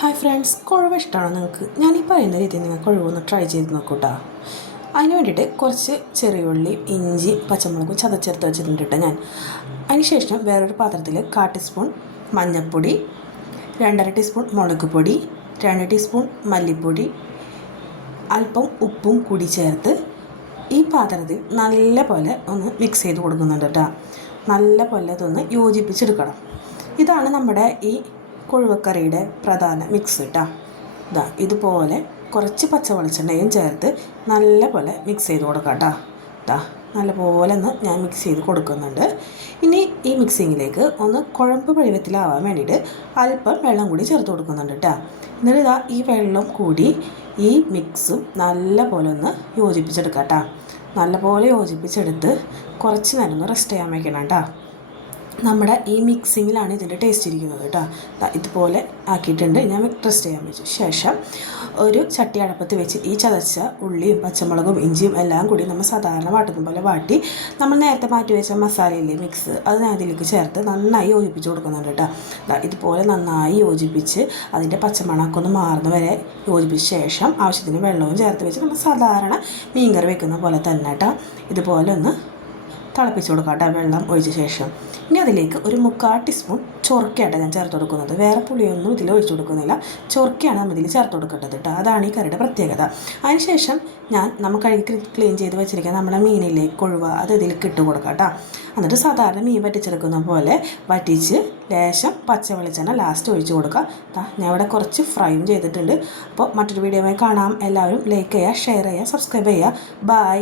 Hi friends, കുഴവ് ഇഷ്ടമാണോ നിങ്ങൾക്ക്? ഞാൻ ഈ പറയുന്ന രീതിയിൽ നിങ്ങൾ കുഴവൊന്ന് ട്രൈ ചെയ്ത് നോക്കൂട്ടോ. അതിന് വേണ്ടിയിട്ട് കുറച്ച് ചെറിയുള്ളി, ഇഞ്ചി, പച്ചമുളക് ചതച്ചെടുത്ത് വെച്ചിട്ടുണ്ട് കേട്ടോ ഞാൻ. അതിനുശേഷം വേറൊരു പാത്രത്തിൽ 1/4 ടീസ്പൂൺ മഞ്ഞൾപ്പൊടി, 2.5 ടീസ്പൂൺ മുളക് പൊടി, 2 ടീസ്പൂൺ മല്ലിപ്പൊടി, അല്പം ഉപ്പും കൂടി ചേർത്ത് ഈ പാത്രത്തിൽ നല്ല പോലെ ഒന്ന് മിക്സ് ചെയ്ത് കൊടുക്കുന്നുണ്ട് കേട്ടോ. നല്ല പോലെ അതൊന്ന് യോജിപ്പിച്ചെടുക്കണം. ഇതാണ് നമ്മുടെ ഈ കൊഴുവക്കറിയുടെ പ്രധാന മിക്സ് കേട്ടോ. ഇതുപോലെ കുറച്ച് പച്ച വെളിച്ചെണ്ണയും ചേർത്ത് നല്ല പോലെ മിക്സ് ചെയ്ത് കൊടുക്കാം കേട്ടോ. നല്ലപോലെ ഒന്ന് ഞാൻ മിക്സ് ചെയ്ത് കൊടുക്കുന്നുണ്ട്. ഇനി ഈ മിക്സിങ്ങിലേക്ക് ഒന്ന് കുഴമ്പ് പരുവത്തിലാവാൻ വേണ്ടിയിട്ട് അല്പം വെള്ളം കൂടി ചേർത്ത് കൊടുക്കുന്നുണ്ട് കേട്ടോ. എന്നിട്ട് ഈ വെള്ളം കൂടി ഈ മിക്സും നല്ല പോലെ ഒന്ന് യോജിപ്പിച്ചെടുക്കാം കേട്ടോ. നല്ലപോലെ യോജിപ്പിച്ചെടുത്ത് കുറച്ച് നേരം ഒന്ന് റെസ്റ്റ് ചെയ്യാൻ വയ്ക്കണം കേട്ടോ. നമ്മുടെ ഈ മിക്സിങ്ങിലാണ് ഇതിൻ്റെ ടേസ്റ്റ് ഇരിക്കുന്നത് കേട്ടോ. ഇതുപോലെ ആക്കിയിട്ടുണ്ട്. ഞാൻ റെസ്റ്റ് ചെയ്യാൻ വെച്ചു ശേഷം ഒരു ചട്ടി അടുപ്പത്ത് വെച്ച് ഈ ചതച്ച ഉള്ളിയും പച്ചമുളകും ഇഞ്ചിയും എല്ലാം കൂടി നമ്മൾ സാധാരണ വാട്ടുന്ന പോലെ വാട്ടി നമ്മൾ നേരത്തെ മാറ്റി വെച്ച മസാലയില്ലേ മിക്സ് അത് ഞാൻ അതിലേക്ക് ചേർത്ത് നന്നായി യോജിപ്പിച്ച് കൊടുക്കുന്നുണ്ട് കേട്ടോ. ഇതുപോലെ നന്നായി യോജിപ്പിച്ച് അതിൻ്റെ പച്ചമണമൊക്കെ ഒന്ന് മാറുന്ന വരെ യോജിപ്പിച്ച ശേഷം ആവശ്യത്തിന് വെള്ളവും ചേർത്ത് വെച്ച് നമ്മൾ സാധാരണ മീൻകറി വെക്കുന്ന പോലെ തന്നെ കേട്ടോ ഇതുപോലെ ഒന്ന് തിളപ്പിച്ച് കൊടുക്കാം കേട്ടോ. വെള്ളം ഒഴിച്ച ശേഷം ഇനി അതിലേക്ക് ഒരു 1/4 ടീസ്പൂൺ ചൊറുക്കയാണ് ഞാൻ ചേർത്ത് കൊടുക്കുന്നത്. വേറെ പുളിയൊന്നും ഇതിൽ ഒഴിച്ചു കൊടുക്കുന്നില്ല. ചൊറുക്കയാണ് നമ്മൾ ഇതിൽ ചേർത്ത് കൊടുക്കേണ്ടത് കേട്ടോ. അതാണ് ഈ കറിയുടെ പ്രത്യേകത. അതിനുശേഷം നമ്മൾ കഴുകി ക്ലീൻ ചെയ്ത് വെച്ചിരിക്കുക നമ്മുടെ മീനിലേക്ക് കൊഴുവ അത് ഇതിലേക്ക് ഇട്ട് കൊടുക്കാം കേട്ടോ. എന്നിട്ട് സാധാരണ മീൻ വറ്റിച്ചെടുക്കുന്ന പോലെ വറ്റിച്ച് ലേശം പച്ച വെളിച്ചെണ്ണ ലാസ്റ്റ് ഒഴിച്ച് കൊടുക്കുക. ഞാൻ ഇവിടെ കുറച്ച് ഫ്രൈയും ചെയ്തിട്ടുണ്ട്. അപ്പോൾ മറ്റൊരു വീഡിയോയുമായി കാണാം. എല്ലാവരും ലൈക്ക് ചെയ്യുക, ഷെയർ ചെയ്യുക, സബ്സ്ക്രൈബ് ചെയ്യുക. ബൈ.